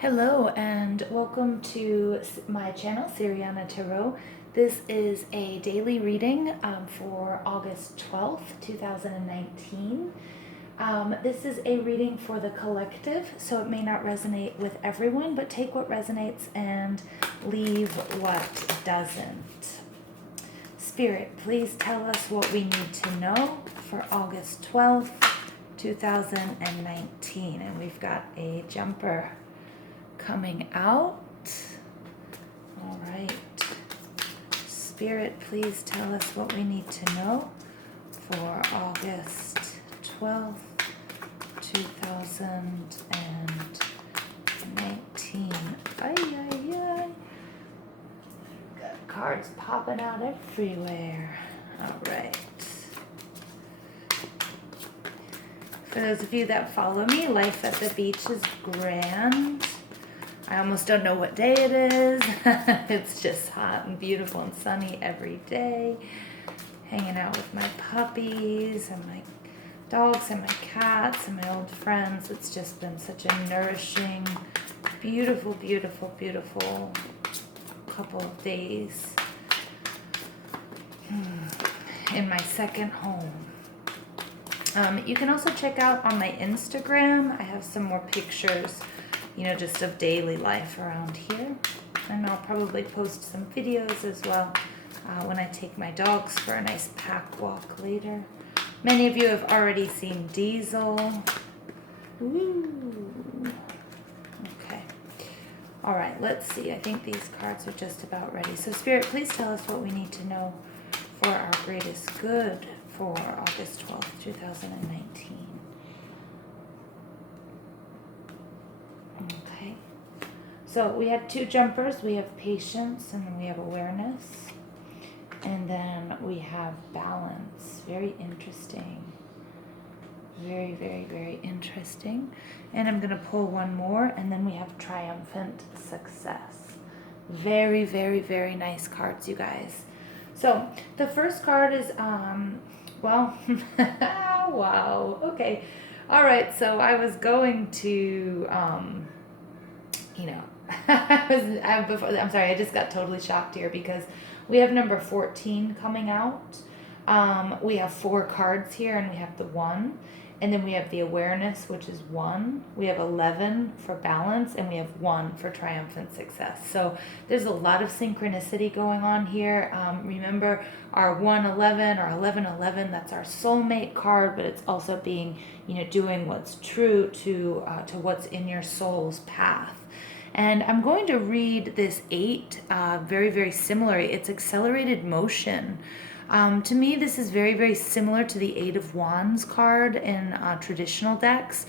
Hello and welcome to my channel, Siriana Tarot. This is a daily reading for August 12th, 2019. This is a reading for the collective, so it may not resonate with everyone, but take what resonates and leave what doesn't. Spirit, please tell us what we need to know for August 12th, 2019. And we've got a jumper coming out. All right. Spirit, please tell us what we need to know for August 12th, 2019. Ay, ay, ay. Got cards popping out everywhere. All right. For those of you that follow me, life at the beach is grand. I almost don't know what day it is. It's just hot and beautiful and sunny every day. Hanging out with my puppies and my dogs and my cats and my old friends. It's just been such a nourishing, beautiful, beautiful, beautiful couple of days in my second home. You can also check out on my Instagram. I have some more pictures, just of daily life around here. And I'll probably post some videos as well when I take my dogs for a nice pack walk later. Many of you have already seen Diesel. Ooh. Okay. All right, let's see. I think these cards are just about ready. So Spirit, please tell us what we need to know for our greatest good for August 12th, 2019. Okay, so we have two jumpers. We have patience and then we have awareness. And then we have balance. Very interesting. Very, very, very interesting. And I'm going to pull one more and then we have triumphant success. Very, very, very nice cards, you guys. So the first card is, wow. Okay. All right, so I was going to, I'm sorry, I just got totally shocked here because we have number 14 coming out. We have 4 cards here and we have the 1. And then we have the awareness, which is 1. We have 11 for balance, and we have 1 for triumphant success. So there's a lot of synchronicity going on here. Remember our 111 or 1111, that's our soulmate card, but it's also being, doing what's true to what's in your soul's path. And I'm going to read this 8 very, very similar. It's accelerated motion. To me, this is very, very similar to the 8 of Wands card in traditional decks.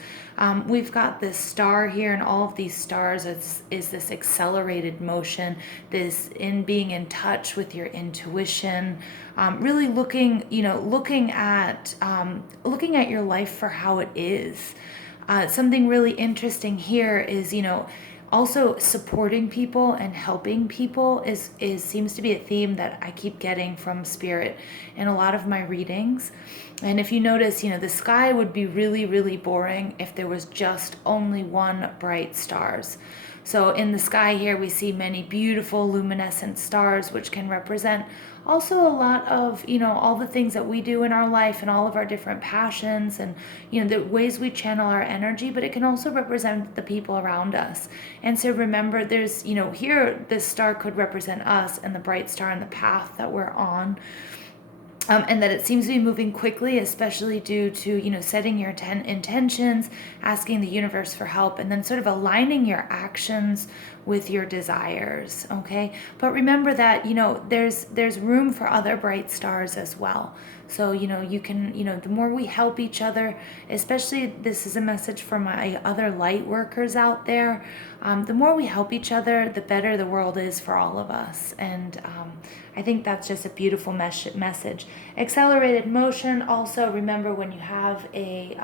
We've got this star here, and all of these stars is this accelerated motion, this in being in touch with your intuition, really looking at your life for how it is. Something really interesting here is, also supporting people and helping people is seems to be a theme that I keep getting from Spirit in a lot of my readings. And if you notice, the sky would be really, really boring if there was just only one bright stars. So in the sky here, we see many beautiful luminescent stars, which can represent also a lot of, all the things that we do in our life and all of our different passions and, the ways we channel our energy, but it can also represent the people around us. And so remember, there's, here, this star could represent us and the bright star in the path that we're on. And that it seems to be moving quickly, especially due to, setting your intentions, asking the universe for help, and then sort of aligning your actions with your desires, okay? But remember that, there's room for other bright stars as well. So, you can, the more we help each other, especially this is a message for my other light workers out there, the more we help each other, the better the world is for all of us. And I think that's just a beautiful message. Accelerated motion. Also, remember when you have a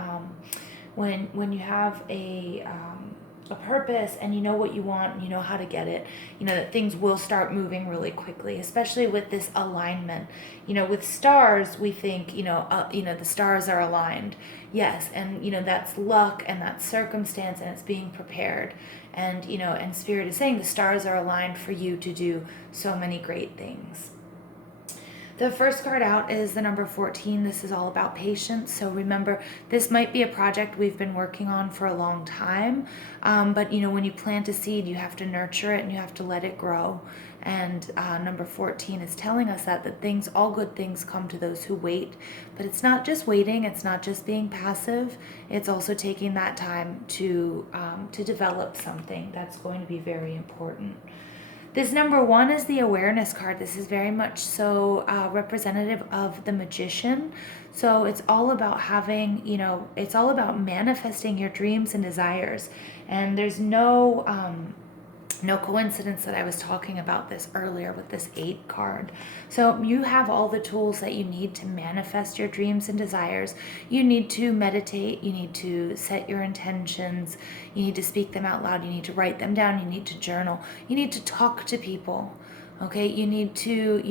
a purpose and you know what you want and you know how to get it, you know that things will start moving really quickly, especially with this alignment. You know, with stars, we think, the stars are aligned. Yes, and that's luck and that's circumstance and it's being prepared. And and Spirit is saying the stars are aligned for you to do so many great things. The first card out is the number 14. This is all about patience. So remember, this might be a project we've been working on for a long time. But when you plant a seed, you have to nurture it and you have to let it grow. And number 14 is telling us that all good things come to those who wait. But it's not just waiting. It's not just being passive. It's also taking that time to develop something. That's going to be very important. This number 1 is the awareness card. This is very much so representative of the magician. So it's all about having, it's all about manifesting your dreams and desires. And there's no coincidence that I was talking about this earlier with this 8 card. So you have all the tools that you need to manifest your dreams and desires. You need to meditate. You need to set your intentions. You need to speak them out loud. You need to write them down. You need to journal. You need to talk to people. Okay. You need to,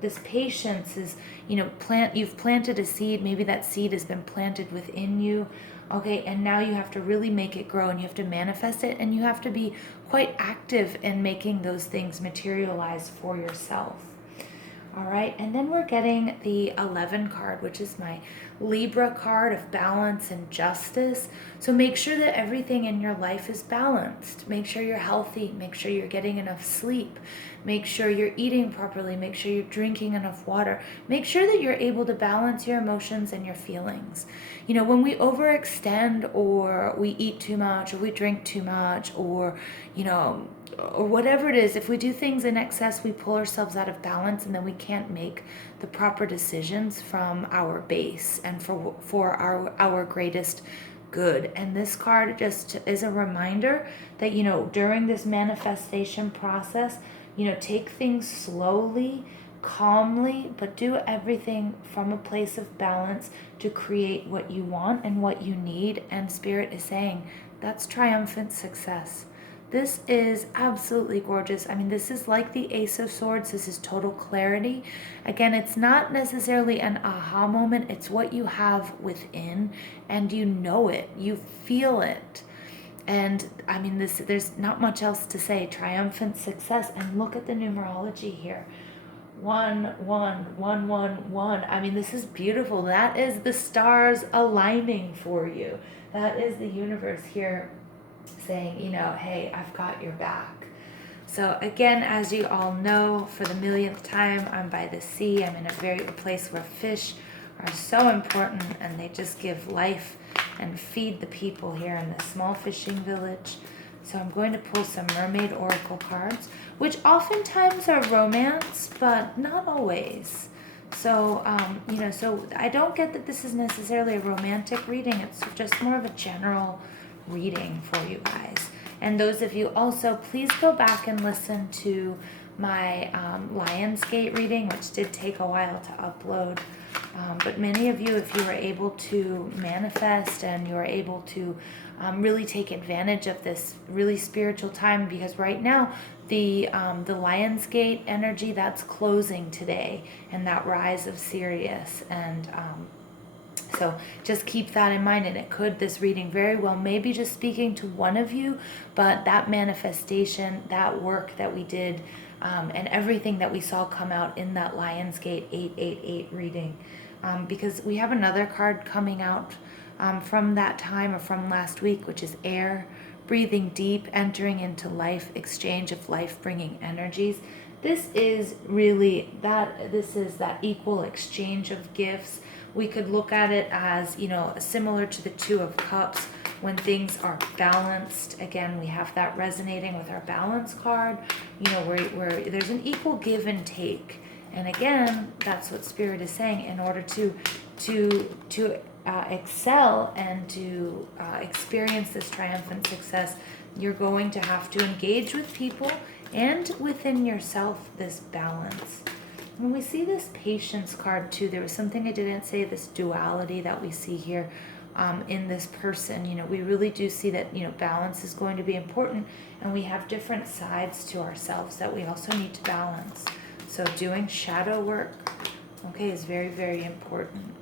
this patience is, you've planted a seed. Maybe that seed has been planted within you. Okay, and now you have to really make it grow and you have to manifest it and you have to be quite active in making those things materialize for yourself. All right, and then we're getting the 11 card, which is my Libra card of balance and justice. So make sure that everything in your life is balanced. Make sure you're healthy. Make sure you're getting enough sleep. Make sure you're eating properly. Make sure you're drinking enough water. Make sure that you're able to balance your emotions and your feelings. When we overextend or we eat too much or we drink too much or whatever it is, if we do things in excess, we pull ourselves out of balance and then we can't make the proper decisions from our base and for our greatest good. And this card just is a reminder that, during this manifestation process, take things slowly, calmly, but do everything from a place of balance to create what you want and what you need. And Spirit is saying that's triumphant success. This is absolutely gorgeous. I mean, this is like the Ace of Swords. This is total clarity. Again, it's not necessarily an aha moment. It's what you have within and you know it. You feel it. And I mean, there's not much else to say. Triumphant success. And look at the numerology here. 1, 1, 1, 1, 1. I mean, this is beautiful. That is the stars aligning for you. That is the universe here saying, hey, I've got your back. So again, as you all know, for the millionth time, I'm by the sea. I'm in a place where fish are so important and they just give life and feed the people here in this small fishing village. So I'm going to pull some Mermaid Oracle cards, which oftentimes are romance, but not always. So, so I don't get that this is necessarily a romantic reading. It's just more of a general reading for you guys. And those of you also, please go back and listen to my Lionsgate reading, which did take a while to upload. But many of you, if you were able to manifest and you were able to really take advantage of this really spiritual time, because right now the Lionsgate energy, that's closing today, and that rise of Sirius, and so just keep that in mind. And this reading very well maybe just speaking to one of you, but that manifestation, that work that we did, and everything that we saw come out in that Lionsgate 888 reading, because we have another card coming out from that time or from last week, which is air, breathing deep, entering into life, exchange of life-bringing energies. This is that equal exchange of gifts. We could look at it as, similar to the Two of Cups. When things are balanced, again, we have that resonating with our balance card, where there's an equal give and take. And again, that's what Spirit is saying. In order to excel and to experience this triumphant success, you're going to have to engage with people and within yourself, this balance. When we see this patience card too, there was something I didn't say, this duality that we see here in this person. You know, we really do see that, you know, balance is going to be important, and we have different sides to ourselves that we also need to balance. So doing shadow work, okay, is very, very important.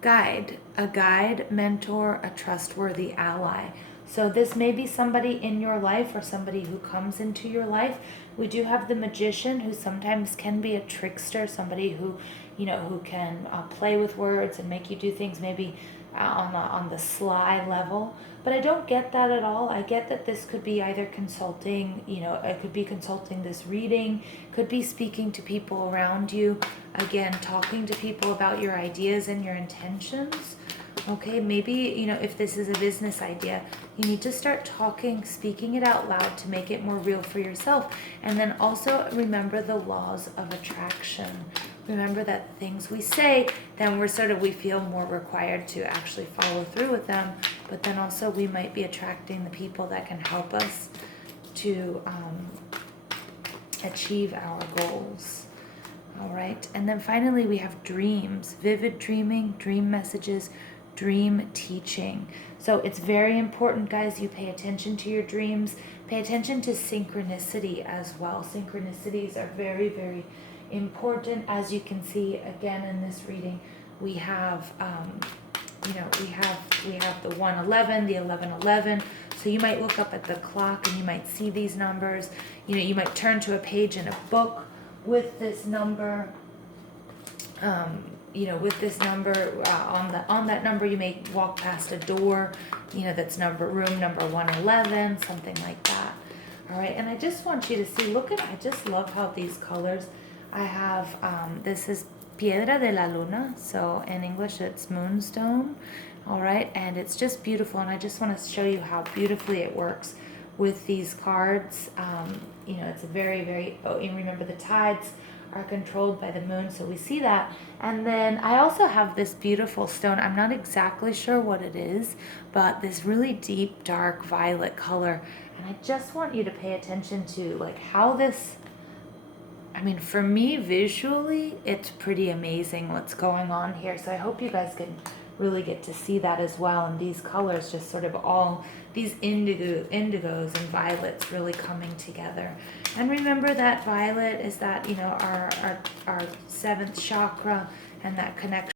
Guide, a guide, mentor, a trustworthy ally. So this may be somebody in your life or somebody who comes into your life. We do have the magician, who sometimes can be a trickster, somebody who, you know, who can play with words and make you do things maybe on the sly level. But I don't get that at all. I get that this could be either consulting, you know, it could be consulting this reading, could be speaking to people around you, again, talking to people about your ideas and your intentions. Okay, maybe, you know, if this is a business idea, you need to start talking, speaking it out loud to make it more real for yourself. And then also remember the laws of attraction. Remember that things we say, then we feel more required to actually follow through with them. But then also we might be attracting the people that can help us to achieve our goals. All right, and then finally we have dreams, vivid dreaming, dream messages, dream teaching. So it's very important, guys, you pay attention to your dreams, pay attention to synchronicity as well. Synchronicities are very, very important. As you can see, again, in this reading, we have, you know, we have the 111, the 1111. So you might look up at the clock and you might see these numbers. You know, you might turn to a page in a book with this number. You know, with this number, on that number, you may walk past a door, you know, that's room number 111, something like that. All right, and I just want you to see, I just love how these colors, I have, this is Piedra de la Luna, so in English it's moonstone, all right, and it's just beautiful, and I just want to show you how beautifully it works with these cards. You know, it's a very, very, and remember the tides are controlled by the moon, so we see that. And then I also have this beautiful stone. I'm not exactly sure what it is, but this really deep, dark violet color. And I just want you to pay attention to like how this, I mean, for me visually, it's pretty amazing what's going on here. So I hope you guys can really get to see that as well. And these colors just sort of all, these indigos and violets really coming together. And remember that violet is that, you know, our seventh chakra, and that connection